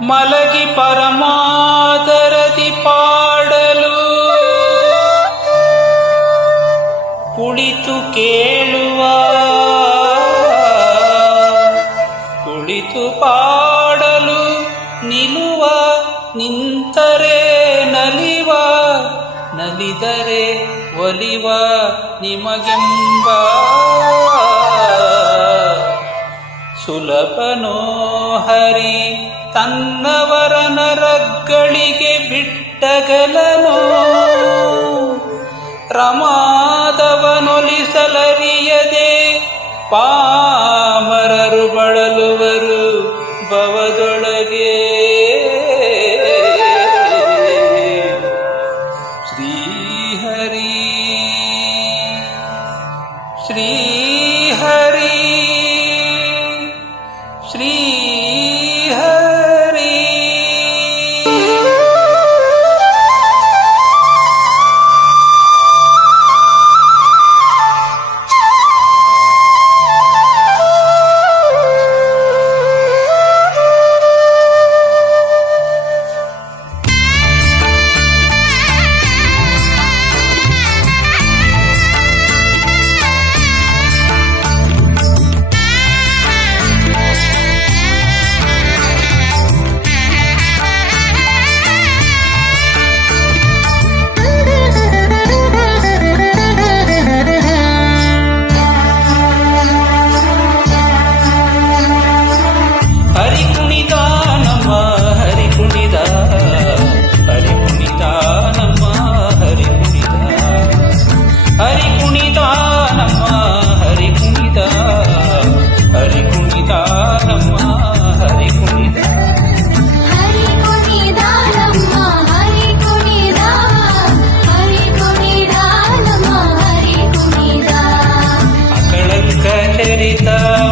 ಮಲಗಿ ಪರಮಾದರದಿ ಪಾಡಲು ಕುಳಿತು ಕೇಳುವ, ಕುಳಿತು ಪಾಡಲು ನಿಲ್ಲುವ, ನಿಂತರೆ ನಲಿವ, ನಲಿದರೆ ಒಲಿವ ನಿಮಗೆಂಬ ಸುಲಭನೋ ಹರಿ ತನ್ನವರ ನರಗಳಿಗೆ ಬಿಟ್ಟಗಲನೋ ರಮಾದವನೊಲಿಸಲರಿಯದೆ ಪಾಮರರು ಬಳಲುವರು ಭವದೊಳಗೆ. ಶ್ರೀಹರಿ ಶ್ರೀಹರಿ ಶ್ರೀಹರಿ.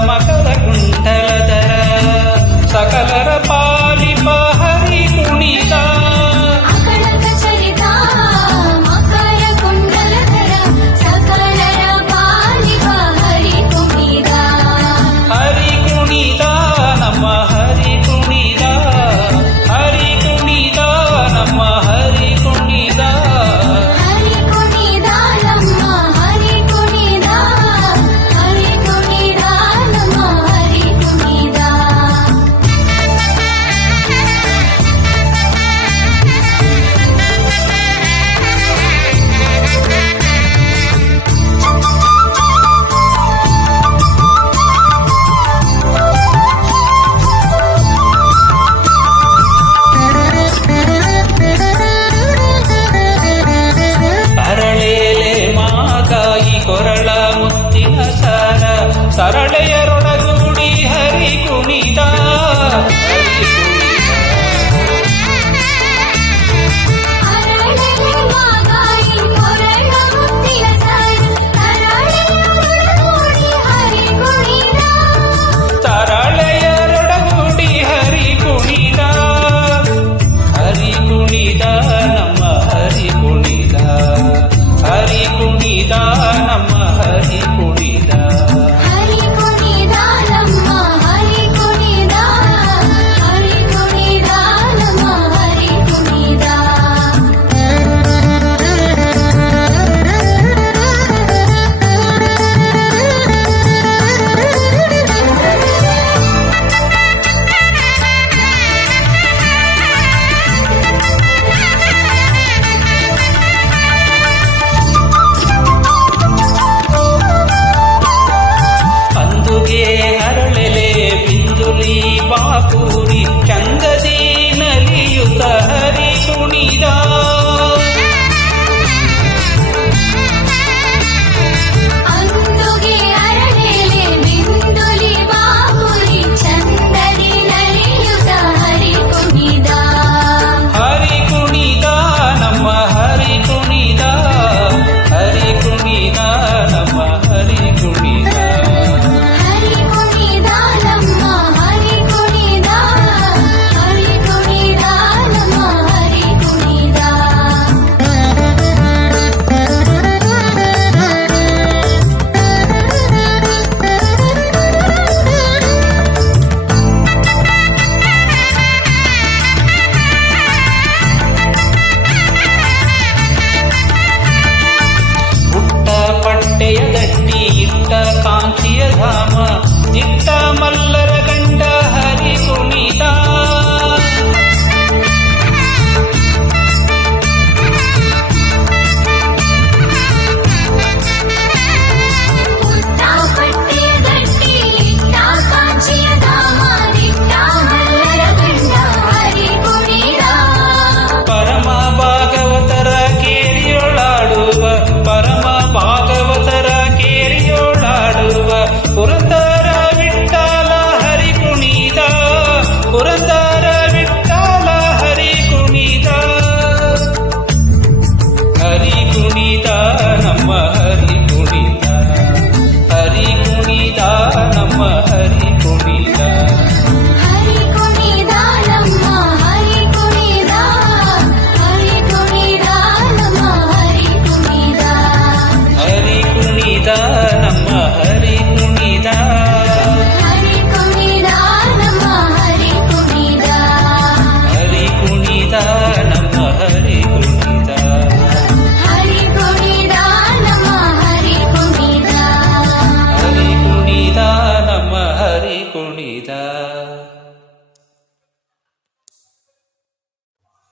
ಮಕರ ಕುಂಡಲಧರ ಸಕಲರ ಪಾಲಿಪ ಹರಿ ಕುಣಿತ. ಅಕಳಕ ಚರಿತ ಮಕರ ಕುಂಡಲಧರ ಸಕಲರ ಪಾಲಿಪ ಹರಿ ಕುಣಿತ. ಹರಿ ಕುಣಿತ ನಮ್ಮ ಹರಿ ಕುಣಿತ, ಹರಿ ಕುಣಿತ ನಮ್ಮ ಹರಿ ಕುಣಿತ. ಹರಿ ಕುಣಿತ ನಮ್ಮ ಹರಿ ಕುಣಿತ, ಹರಿ ಕುಣಿತ ನಮ್ಮ ಹರಿ ಕುಣಿತ. ತರಳೇಲೆ ಮಾಕಾಯಿ ಕೊರಳ ಮುತ್ತಿನ ಸಾರ ಸರಳೆಯರೊಡಗೂಡಿ ಹರಿ ಕುಣಿತ, ಹರಿ ಕುಣಿತ. ಅರಳೆಲೆ ಮಾಗಾಯಿ ಕೊರಳ ಮುತ್ತಿನ ಸಾರ ಅರಳೆಯರೊಡಗೂಡಿ ಹರಿ ಕುಣಿತ. ತರಳೆಯರೊಡಗೂಡಿ ಹರಿ ಕುಣಿತ, ಹರಿ ಕುಣಿತ ನಮ್ಮ ಹರಿ ಕುಣಿತ, ಹರಿ ಕುಣಿತ ನಮ್ಮ ಹರಿ ಕುಣಿತ. ಹರಿ ಕುಣಿತ ಚಿತ್ತ ಮಲ್ಲ